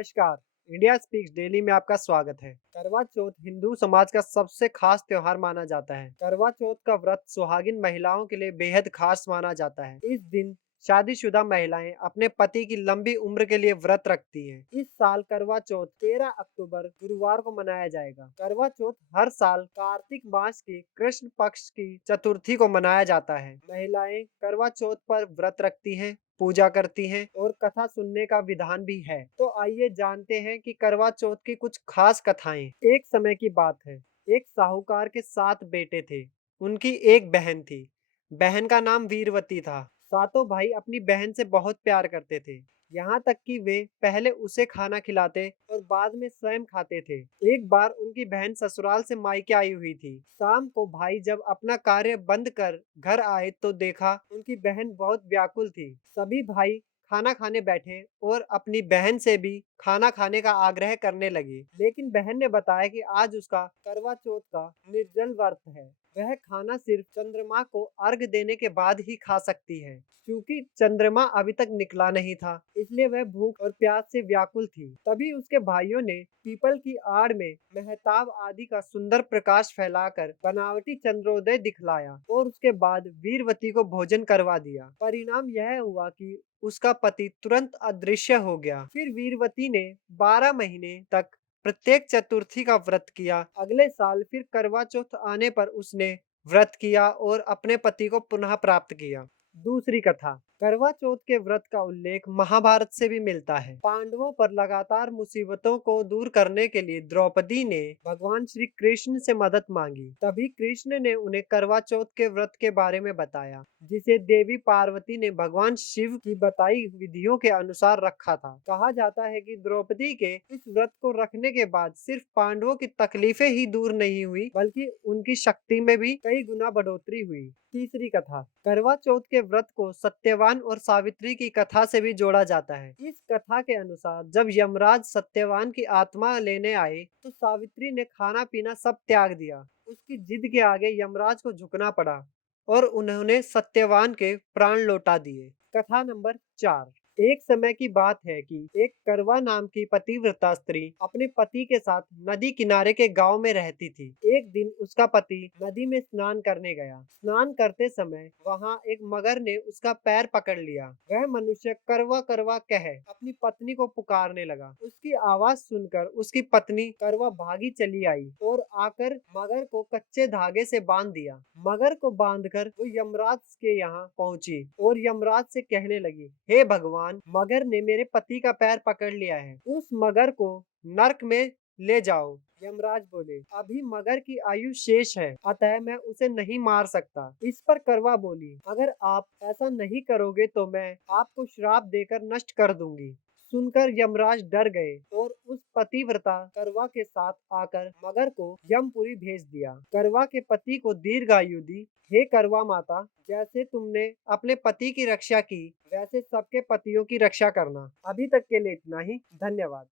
नमस्कार। India speaks daily में आपका स्वागत है। करवा चौथ हिंदू समाज का सबसे खास त्योहार माना जाता है। करवा चौथ का व्रत सुहागिन महिलाओं के लिए बेहद खास माना जाता है। इस दिन शादीशुदा महिलाएं अपने पति की लंबी उम्र के लिए व्रत रखती हैं। इस साल करवा चौथ 13 अक्टूबर गुरुवार को मनाया जाएगा। करवा चौथ हर साल कार्तिक मास की कृष्ण पक्ष की चतुर्थी को मनाया जाता है। महिलाएं करवा चौथ पर व्रत रखती हैं, पूजा करती हैं और कथा सुनने का विधान भी है। तो आइए जानते हैं कि करवा चौथ की कुछ खास कथाएं। एक समय की बात है, एक साहूकार के 7 बेटे थे। उनकी एक बहन थी। बहन का नाम वीरवती था। सातों भाई अपनी बहन से बहुत प्यार करते थे, यहाँ तक कि वे पहले उसे खाना खिलाते और बाद में स्वयं खाते थे। एक बार उनकी बहन ससुराल से मायके आई हुई थी। शाम को भाई जब अपना कार्य बंद कर घर आए तो देखा उनकी बहन बहुत व्याकुल थी। सभी भाई खाना खाने बैठे और अपनी बहन से भी खाना खाने का आग्रह करने लगे, लेकिन बहन ने बताया कि आज उसका करवा चौथ का निर्जल व्रत है। वह खाना सिर्फ चंद्रमा को अर्घ देने के बाद ही खा सकती है। क्योंकि चंद्रमा अभी तक निकला नहीं था, इसलिए वह भूख और प्यास से व्याकुल थी। तभी उसके भाइयों ने पीपल की आड़ में मेहताब आदि का सुंदर प्रकाश फैलाकर बनावटी चंद्रोदय दिखलाया और उसके बाद वीरवती को भोजन करवा दिया। परिणाम यह हुआ कि उसका पति तुरंत अदृश्य हो गया। फिर वीरवती ने 12 महीने तक प्रत्येक चतुर्थी का व्रत किया। अगले साल फिर करवा चौथ आने पर उसने व्रत किया और अपने पति को पुनः प्राप्त किया। दूसरी कथा। करवा चौथ के व्रत का उल्लेख महाभारत से भी मिलता है। पांडवों पर लगातार मुसीबतों को दूर करने के लिए द्रौपदी ने भगवान श्री कृष्ण से मदद मांगी। तभी कृष्ण ने उन्हें करवा चौथ के व्रत के बारे में बताया, जिसे देवी पार्वती ने भगवान शिव की बताई विधियों के अनुसार रखा था। कहा जाता है कि द्रौपदी के इस व्रत को रखने के बाद सिर्फ पांडवों की तकलीफें ही दूर नहीं हुई, बल्कि उनकी शक्ति में भी कई गुना बढ़ोतरी हुई। तीसरी कथा। करवा चौथ के व्रत को सत्यवान और सावित्री की कथा से भी जोड़ा जाता है। इस कथा के अनुसार जब यमराज सत्यवान की आत्मा लेने आए तो सावित्री ने खाना पीना सब त्याग दिया। उसकी जिद के आगे यमराज को झुकना पड़ा और उन्होंने सत्यवान के प्राण लौटा दिए। कथा नंबर 4। एक समय की बात है कि एक करवा नाम की पतिव्रता स्त्री अपने पति के साथ नदी किनारे के गांव में रहती थी। एक दिन उसका पति नदी में स्नान करने गया। स्नान करते समय वहां एक मगर ने उसका पैर पकड़ लिया। वह मनुष्य करवा करवा कह अपनी पत्नी को पुकारने लगा। उसकी आवाज सुनकर उसकी पत्नी करवा भागी चली आई और आकर मगर को कच्चे धागे से बांध दिया। मगर को बांधकर वो यमराज के यहाँ पहुंची और यमराज से कहने लगी, हे भगवान, मगर ने मेरे पति का पैर पकड़ लिया है, उस मगर को नरक में ले जाओ। यमराज बोले, अभी मगर की आयु शेष है, अतः मैं उसे नहीं मार सकता। इस पर करवा बोली, अगर आप ऐसा नहीं करोगे तो मैं आपको श्राप देकर नष्ट कर दूंगी। सुनकर यमराज डर गए और उस पतिव्रता करवा के साथ आकर मगर को यमपुरी भेज दिया। करवा के पति को दीर्घायु दी। हे करवा माता, जैसे तुमने अपने पति की रक्षा की, वैसे सबके पतियों की रक्षा करना। अभी तक के लिए इतना ही। धन्यवाद।